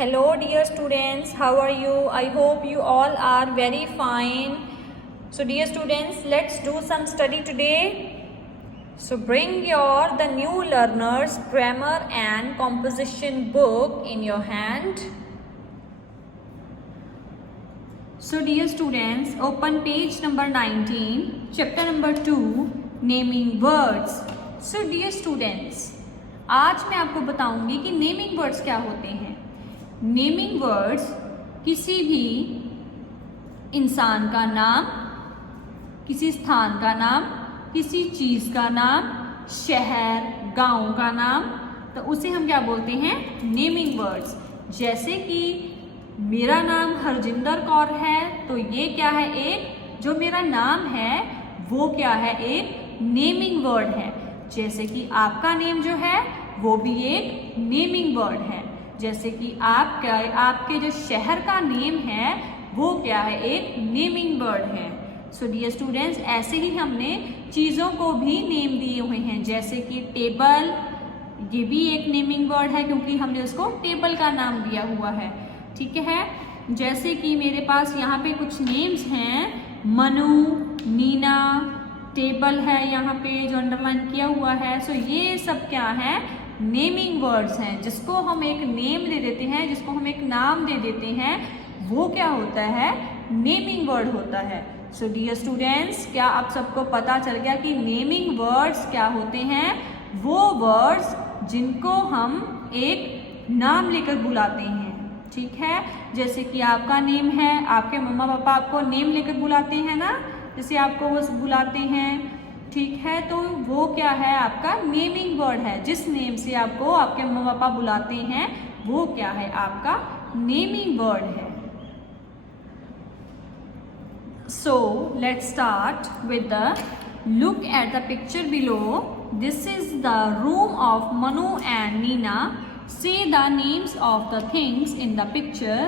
Hello dear students, how are you? I hope you all are very fine. So dear students, let's do some study today. So bring your the new learners grammar and composition book in your hand. So dear students, open page number 19, chapter number 2, naming words. So dear students, आज मैं आपको बताऊंगी कि naming words क्या होते हैं। Naming words किसी भी इंसान का नाम, किसी स्थान का नाम, किसी चीज़ का नाम, शहर, गांव का नाम, तो उसे हम क्या बोलते हैं? Naming words. जैसे कि मेरा नाम हरजिंदर कौर है, तो ये क्या है? एक जो मेरा नाम है वो क्या है? एक नेमिंग वर्ड है। जैसे कि आपका नेम जो है वो भी एक नेमिंग वर्ड है। जैसे कि आपके जो शहर का नेम है वो क्या है? एक नेमिंग वर्ड है। सो डियर स्टूडेंट्स, ऐसे ही हमने चीज़ों को भी नेम दिए हुए हैं। जैसे कि टेबल, ये भी एक नेमिंग वर्ड है क्योंकि हमने उसको टेबल का नाम दिया हुआ है। ठीक है। जैसे कि मेरे पास यहाँ पे कुछ नेम्स हैं, मनु, नीना, टेबल है यहाँ पे जो अंडरलाइन किया हुआ है। सो ये सब क्या है? नेमिंग वर्ड्स हैं। जिसको हम एक नेम दे देते हैं, जिसको हम एक नाम दे देते हैं, वो क्या होता है? नेमिंग वर्ड होता है। सो डियर स्टूडेंट्स, क्या आप सबको पता चल गया कि नेमिंग वर्ड्स क्या होते हैं? वो वर्ड्स जिनको हम एक नाम लेकर बुलाते हैं। ठीक है। जैसे कि आपका नेम है, आपके मम्मा पापा आपको नेम लेकर बुलाते हैं ना, जैसे आपको वो बुलाते हैं। ठीक है। तो वो क्या है? आपका नेमिंग वर्ड है। जिस नेम से आपको आपके मम्मा पापा बुलाते हैं वो क्या है? आपका नेमिंग वर्ड है। So let's start with the look at the picture below. This is the room of Manu and Neena. Say the names of the things in the picture.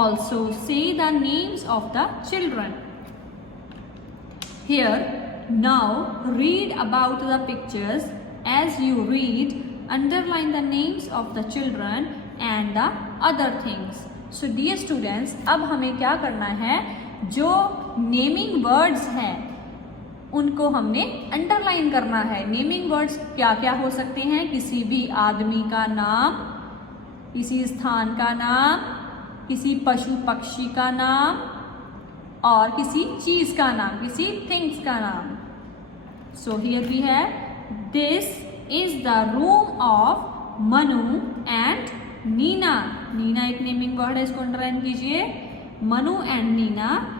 Also say the names of the children. Here, now read about the pictures. As you read, underline the names of the children and the other things. So dear students, अब हमें क्या करना है? जो naming words हैं उनको हमने underline करना है। नेमिंग वर्ड्स क्या क्या हो सकते हैं? किसी भी आदमी का नाम, किसी स्थान का नाम, किसी पशु पक्षी का नाम और किसी चीज का नाम, किसी थिंग्स का नाम। So here we have, this is the room of Manu and Neena. Neena एक नेमिंग वर्ड है, इसको अंडरलाइन कीजिए। मनु एंड नीना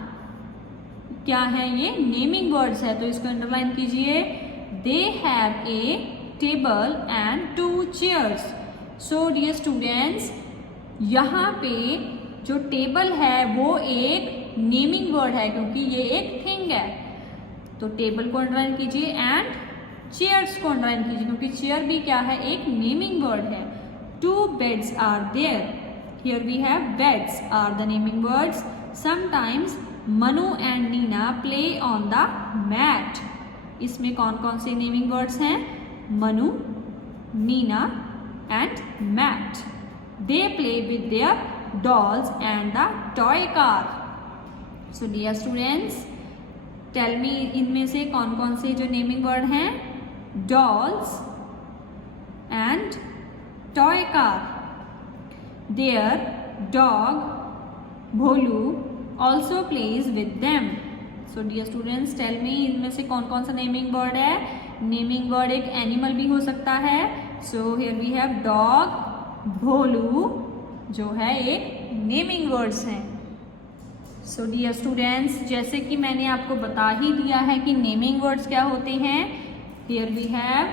क्या है? ये नेमिंग वर्ड्स है, तो इसको अंडरलाइन कीजिए। They have a table and 2 chairs. So dear students, यहाँ पे जो टेबल है वो एक नेमिंग वर्ड है क्योंकि ये एक थिंग है। तो टेबल को अंडरलाइन कीजिए एंड चेयर्स को अंडरलाइन कीजिए क्योंकि चेयर भी क्या है? एक नेमिंग वर्ड है। 2 beds are there. Here we have beds are the naming words. Sometimes Manu and Neena play on the mat. इसमें कौन कौन से नेमिंग वर्ड्स हैं? Manu, Neena and mat. They play with their dolls and the toy car. So dear students, tell me इनमें से कौन कौन से जो नेमिंग वर्ड हैं? Dolls and toy car. Their dog Bholu also plays with them. So dear students, tell me इनमें से कौन कौन सा नेमिंग वर्ड है? नेमिंग वर्ड एक एनिमल भी हो सकता है। So here we have dog, भोलू जो है एक नेमिंग वर्ड्स हैं। So dear students, जैसे कि मैंने आपको बता ही दिया है कि नेमिंग वर्ड्स क्या होते हैं। Here we have,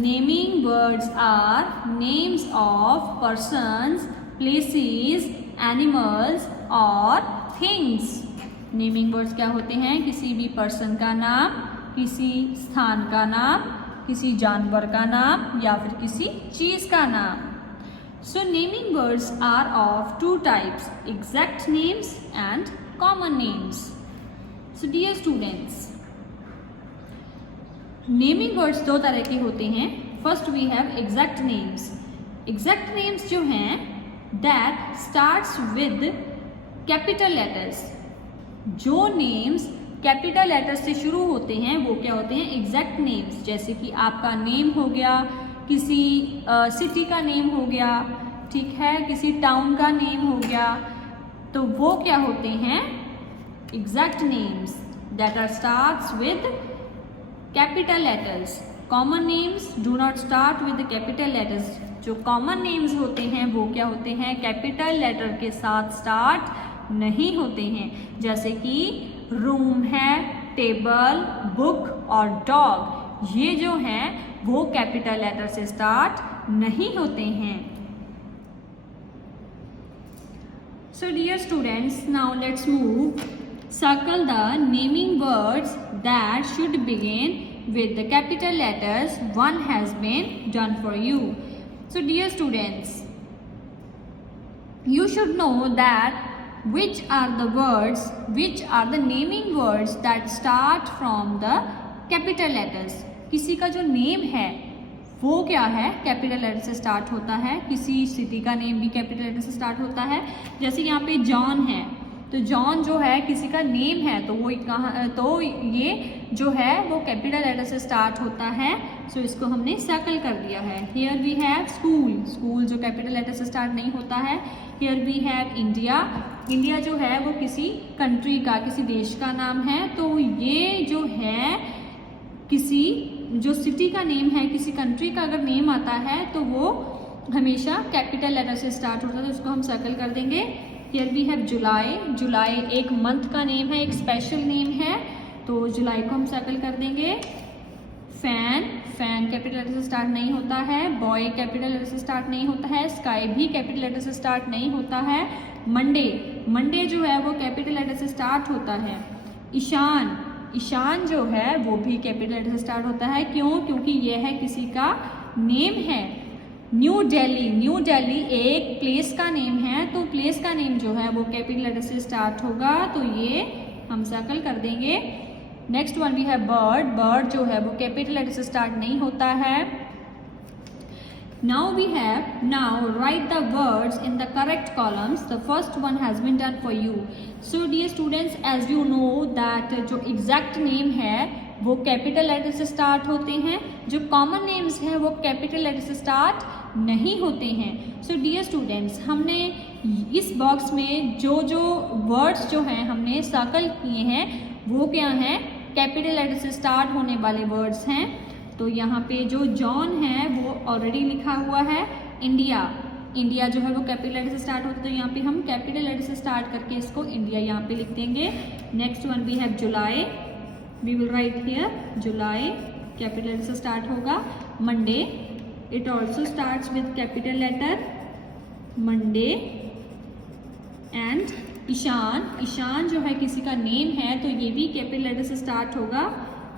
naming words are names of persons, places, animals और थिंग्स। नेमिंग वर्ड्स क्या होते हैं? किसी भी पर्सन का नाम, किसी स्थान का नाम, किसी जानवर का नाम या फिर किसी चीज का नाम। So naming words are of 2 types, exact names and common names. So dear students, naming words 2 तरह के होते हैं। First we have exact names. Exact names जो हैं that starts with capital letters. जो नेम्स कैपिटल लेटर्स से शुरू होते हैं वो क्या होते हैं? Exact names. जैसे कि आपका नेम हो गया, किसी सिटी का नेम हो गया, ठीक है, किसी टाउन का नेम हो गया, तो वो क्या होते हैं? Exact names that are starts with capital letters. Common names do not start with capital letters. जो कॉमन नेम्स होते हैं वो क्या होते हैं? कैपिटल लेटर के साथ स्टार्ट नहीं होते हैं। जैसे कि रूम है, टेबल, बुक और डॉग, ये जो हैं वो कैपिटल लेटर से स्टार्ट नहीं होते हैं। So dear students, now let's move. Circle the naming words that should begin with the capital letters. One has been done for you. So dear students, you should know that which are the words, which are the naming words that start from the capital letters. किसी का जो name है वो क्या है? Capital letter से start होता है। किसी सिटी का नेम भी कैपिटल लेटर से स्टार्ट होता है। जैसे यहाँ पे जॉन है, तो जॉन जो है किसी का नेम है, तो वो कहाँ, तो ये जो है वो कैपिटल लेटर से स्टार्ट होता है। सो इसको हमने सर्कल कर दिया है। Here we have school, school जो कैपिटल लेटर से स्टार्ट नहीं होता है। Here we have India, India जो है वो किसी कंट्री का, किसी देश का नाम है, तो ये जो है किसी जो सिटी का नेम है, किसी कंट्री का अगर नेम आता है तो वो हमेशा कैपिटल लेटर से स्टार्ट होता है, तो उसको हम सर्कल कर देंगे। हियर वी हैव जुलाई, जुलाई एक मंथ का नेम है, एक स्पेशल नेम है, तो जुलाई को हम सर्कल कर देंगे। फैन, फैन कैपिटल लेटर से स्टार्ट नहीं होता है। बॉय कैपिटल लेटर से स्टार्ट नहीं होता है। स्काई भी कैपिटल लेटर से स्टार्ट नहीं होता है। मंडे, मंडे जो है वो कैपिटल लेटर से स्टार्ट होता है। ईशान, ईशान जो है वो भी कैपिटल लेटर से स्टार्ट होता है। क्यों? क्योंकि ये है किसी का नेम है। न्यू दिल्ली, न्यू दिल्ली एक प्लेस का नेम है, तो प्लेस का नेम जो है वो कैपिटल लेटर से स्टार्ट होगा, तो ये हम सर्कल कर देंगे। Next one we have bird, bird जो है वो कैपिटल लेटर से स्टार्ट नहीं होता है। Now we have, now write the words in the correct columns. The first one has been done for you. So dear students, as you know that जो exact name है वो capital letter से start होते हैं, जो common names हैं वो capital letter से स्टार्ट नहीं होते हैं। सो डियर स्टूडेंट्स, हमने इस बॉक्स में जो जो वर्ड्स जो हैं हमने सर्कल किए हैं वो क्या हैं? कैपिटल लेटर से स्टार्ट होने वाले वर्ड्स हैं। तो यहाँ पे जो जॉन है वो ऑलरेडी लिखा हुआ है। इंडिया, इंडिया जो है वो कैपिटल लेटर से स्टार्ट होता है, तो यहाँ पे हम कैपिटल लेटर से स्टार्ट करके इसको इंडिया यहाँ पे लिख देंगे। Next one we have July, we will write here July, capital letter से स्टार्ट होगा। Monday, it also starts with capital letter, Monday. And Ishan, Ishan जो है किसी का नेम है, तो ये भी कैपिटल लेटर से स्टार्ट होगा,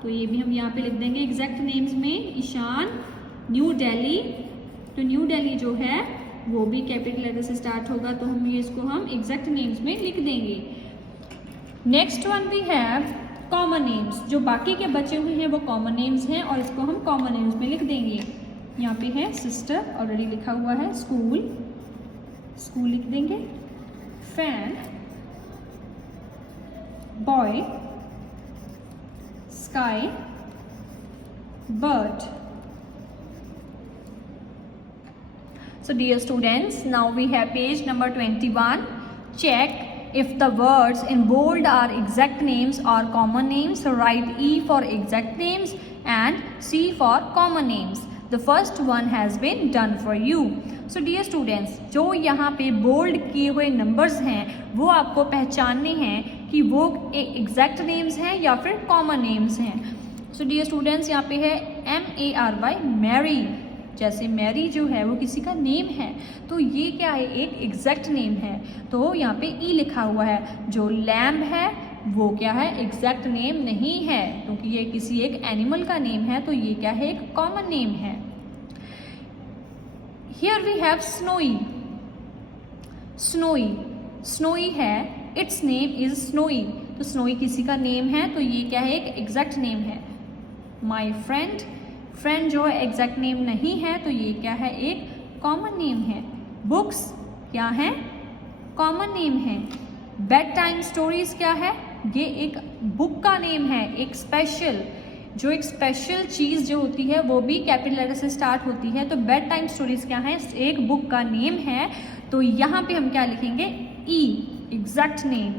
तो ये भी हम यहाँ पे लिख देंगे एग्जैक्ट नेम्स में। ईशान, न्यू दिल्ली, तो न्यू दिल्ली जो है वो भी कैपिटल लेटर से स्टार्ट होगा, तो हम ये इसको हम एग्जैक्ट नेम्स में लिख देंगे। Next one we have common names, जो बाकी के बचे हुए हैं वो कॉमन नेम्स हैं और इसको हम कॉमन नेम्स में लिख देंगे। यहाँ पे है सिस्टर, ऑलरेडी लिखा हुआ है। स्कूल, स्कूल लिख देंगे। Fan, boy, sky, bird. So dear students, now we have page number 21. Check if the words in bold are exact names or common names. So write E for exact names and C for common names. The first one has been done for you. So dear students, जो यहाँ पे bold किए हुए numbers हैं वो आपको पहचानने हैं कि वो एग्जैक्ट नेम्स हैं या फिर कॉमन नेम्स हैं। सो डियर स्टूडेंट्स, यहाँ पे है MARY, मैरी, जैसे मैरी जो है वो किसी का नेम है, तो ये क्या है? एक एग्जैक्ट नेम है, तो यहाँ पे E लिखा हुआ है। जो लैम्ब है वो क्या है? एग्जैक्ट नेम नहीं है, क्योंकि ये किसी एक एनिमल का नेम है, तो ये क्या है? एक कॉमन नेम है। Here we have Snowy, Snowy, Snowy है, इट्स नेम इज स्नोई, तो स्नोई किसी का नेम है, तो ये क्या है? एक एग्जैक्ट नेम है। माई फ्रेंड, फ्रेंड जो एग्जैक्ट नेम नहीं है, तो ये क्या है? एक कॉमन नेम है। बुक्स, क्या है? कॉमन नेम है। बेड टाइम स्टोरीज क्या है? ये एक बुक का नेम है, एक स्पेशल चीज़ जो होती है वो भी कैपिटल लेटर से स्टार्ट होती है। तो बेड टाइम स्टोरीज क्या है? एक बुक का नेम है। तो यहाँ पे हम क्या लिखेंगे? ई, एग्जैक्ट नेम।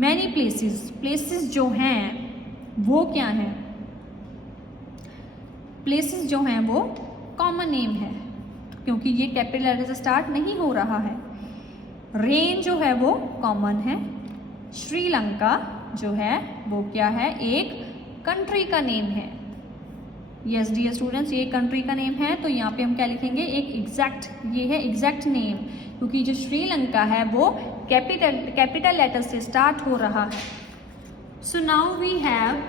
मैनी प्लेसेस जो हैं वो क्या हैं? प्लेसेस जो हैं वो कॉमन नेम है क्योंकि ये कैपिटल लेटर से स्टार्ट नहीं हो रहा है। रेन जो है वो कॉमन है। श्रीलंका जो है वो क्या है? एक कंट्री का नेम है। यस डियर स्टूडेंट्स, ये कंट्री का नेम है। तो यहाँ पे हम क्या लिखेंगे? ये है एग्जैक्ट नेम क्योंकि जो श्रीलंका है वो कैपिटल लेटर से स्टार्ट हो रहा है। So now we have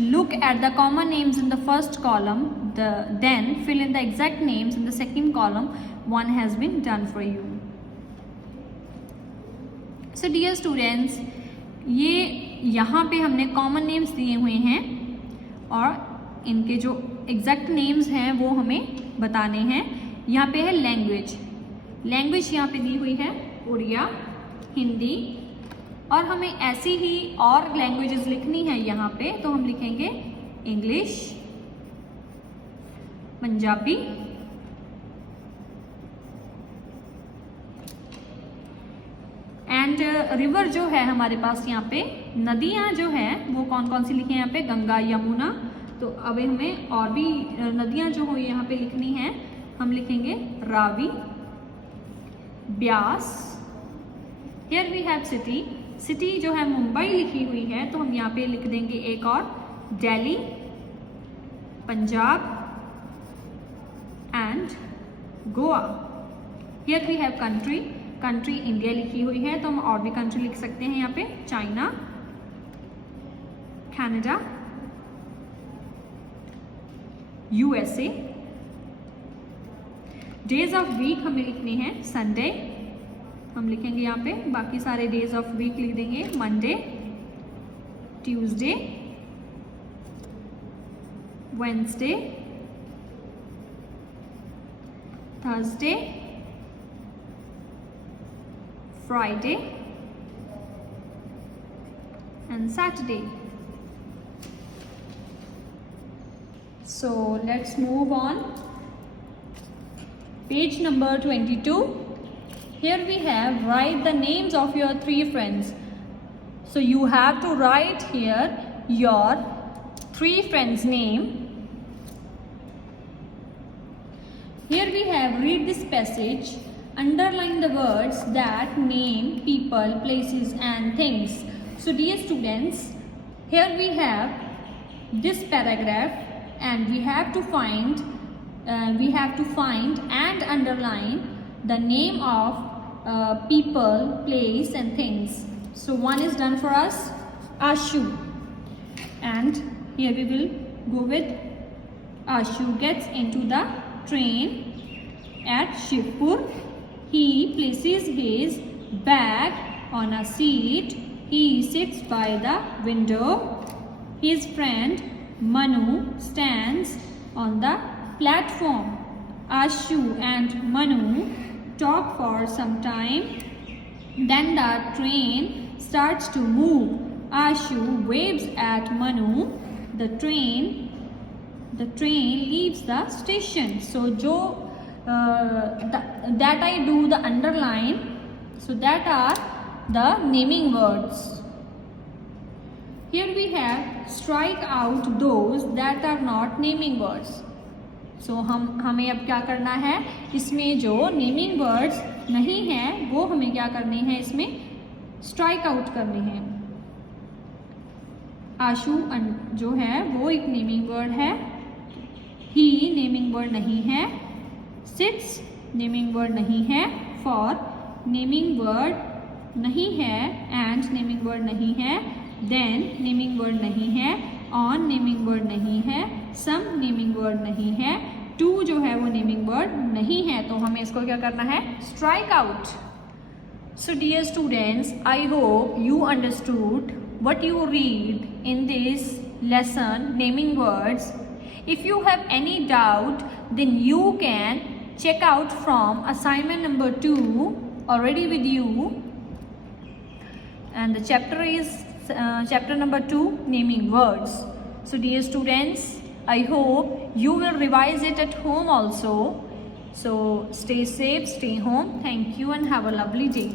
look at the common names in the first column, then fill in the exact names in the second column. One has been done for you. So dear students, ये यहाँ पे हमने common names दिए हुए हैं और इनके जो एग्जैक्ट नेम्स हैं वो हमें बताने हैं। यहाँ पे है लैंग्वेज यहाँ पे दी हुई है उड़िया, हिंदी, और हमें ऐसी ही और लैंग्वेजेस लिखनी है यहाँ पे। तो हम लिखेंगे इंग्लिश, पंजाबी, एंड रिवर जो है हमारे पास यहाँ पे, नदियाँ जो है वो कौन कौन सी लिखी है यहाँ पे? गंगा, यमुना। तो अब हमें और भी नदियाँ जो हो यहाँ पे लिखनी है। हम लिखेंगे Ravi, Beas. Here we have city जो है मुंबई लिखी हुई है तो हम यहाँ पे लिख देंगे एक और Delhi, Punjab and Goa. Here we have country India लिखी हुई है तो हम और भी कंट्री लिख सकते हैं यहाँ पे, China, Canada, USA. Days of week हमें लिखने हैं संडे, हम लिखेंगे यहाँ पे। बाकी सारे डेज ऑफ वीक लिख देंगे, Monday, Tuesday, Wednesday, Thursday, Friday and Saturday. So let's move on. Page number 22. Here we have write the names of your 3 friends. So you have to write here your 3 friends' name. Here we have read this passage. Underline the words that name people, places and things. So dear students, here we have this paragraph and we have to find and underline the name of people, place and things. So one is done for us, Ashu, and here we will go with Ashu gets into the train at Shivpur. He places his bag on a seat. He sits by the window. His friend Manu stands on the platform. Ashu and Manu talk for some time. Then the train starts to move. Ashu waves at Manu. The train leaves the station. So that I do the underline. So that are the naming words. Here we have strike out those that are not naming words. So हमें अब क्या करना है? इसमें जो naming words नहीं हैं वो हमें क्या करने हैं? इसमें स्ट्राइक आउट करने हैं। आशु जो है वो एक नेमिंग वर्ड है। ही नेमिंग वर्ड नहीं है। सिट्स नेमिंग वर्ड नहीं है। फॉर नेमिंग वर्ड नहीं है। एंड नेमिंग वर्ड नहीं है। देन नेमिंग वर्ड नहीं है। ऑन नेमिंग वर्ड नहीं है। सम नेमिंग वर्ड नहीं है। टू जो है वो नेमिंग वर्ड नहीं है, तो हमें इसको क्या करना है? Strike out. So dear students, I hope you understood what you read in this lesson, naming words. If you have any doubt, then you can check out from assignment number 2 already with you, and the chapter is chapter number 2, naming words. So dear students, I hope you will revise it at home also. So stay safe, stay home. Thank you and have a lovely day.